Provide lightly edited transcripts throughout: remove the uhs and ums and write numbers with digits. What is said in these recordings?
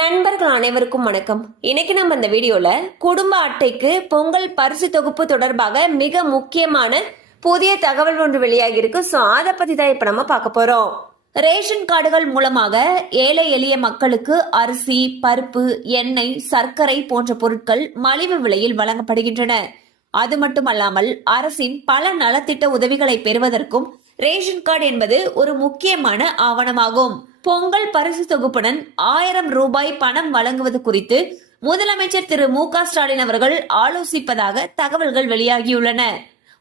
நண்பர்கள் அனைவருக்கும் வணக்கம். இன்னைக்கு நம்ம இந்த வீடியோல குடும்ப அட்டைக்கு பொங்கல் பரிசு தொகுப்பு தொடர்பாக மிக முக்கியமான புதிய தகவல் ஒன்று வெளியாகி இருக்கு. சோ அதை பத்தி தான் இப்ப நம்ம பார்க்க போறோம். ரேஷன் கார்டுகள் மூலமாக ஏழை எளிய மக்களுக்கு அரிசி, பருப்பு, எண்ணெய், சர்க்கரை போன்ற பொருட்கள் மலிவு விலையில் வழங்கப்படுகின்றன. அது மட்டுமல்லாமல் அரசின் பல நலத்திட்ட உதவிகளை பெறுவதற்கும் ரேஷன் கார்டு என்பது ஒரு முக்கியமான ஆவணமாகும். பொங்கல் பரிசு தொகுப்புடன் 1000 ரூபாய் பணம் வழங்குவது குறித்து முதலமைச்சர் திரு மு.க.ஸ்டாலின் அவர்கள் ஆலோசிப்பதாக தகவல்கள் வெளியாகியுள்ளன.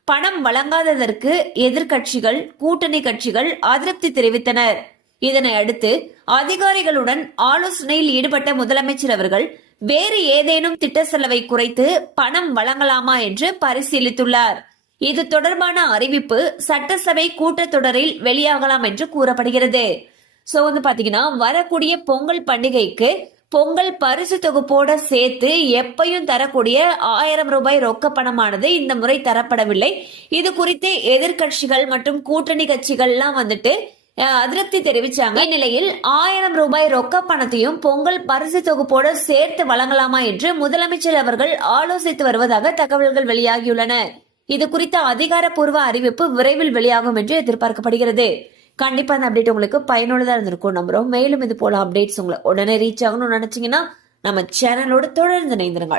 பணம் வழங்காததற்கு எதிர்கட்சிகள், கூட்டணி கட்சிகள் அதிருப்தி தெரிவித்தனர். இதனை அடுத்து அதிகாரிகளுடன் ஆலோசனையில் ஈடுபட்ட முதலமைச்சர் அவர்கள் வேறு ஏதேனும் திட்ட செலவை குறைத்து பணம் வழங்கலாமா என்று பரிசீலித்துள்ளார். இது தொடர்பான அறிவிப்பு சட்டசபை கூட்டத்தொடரில் வெளியாகலாம் என்று கூறப்படுகிறது. சோ பாத்தீங்கன்னா வரக்கூடிய பொங்கல் பண்டிகைக்கு பொங்கல் பரிசு தொகுப்போட சேர்த்து எப்பையும் தரக்கூடிய 1000 ரூபாய் ரொக்க பணமானது இந்த முறை தரப்படவில்லை. இது குறித்து எதிர்கட்சிகள் மற்றும் கூட்டணி கட்சிகள்லாம் அதிருப்தி தெரிவிச்சாங்க. இந்நிலையில் 1000 ரூபாய் ரொக்க பணத்தையும் பொங்கல் பரிசு தொகுப்போட சேர்த்து வழங்கலாமா என்று முதலமைச்சர் அவர்கள் ஆலோசித்து வருவதாக தகவல்கள் வெளியாகியுள்ளன. இது குறித்த அதிகாரப்பூர்வ அறிவிப்பு விரைவில் வெளியாகும் என்று எதிர்பார்க்கப்படுகிறது. கண்டிப்பா அந்த அப்டேட் உங்களுக்கு பயனுள்ளதா இருந்திருக்கும் நம்புறோம். மேலும் இது போல அப்டேட்ஸ் உங்களை உடனே ரீச் ஆகணும்னு நினைச்சீங்கன்னா நம்ம சேனலோட தொடர்ந்து இணைந்திருங்கள்.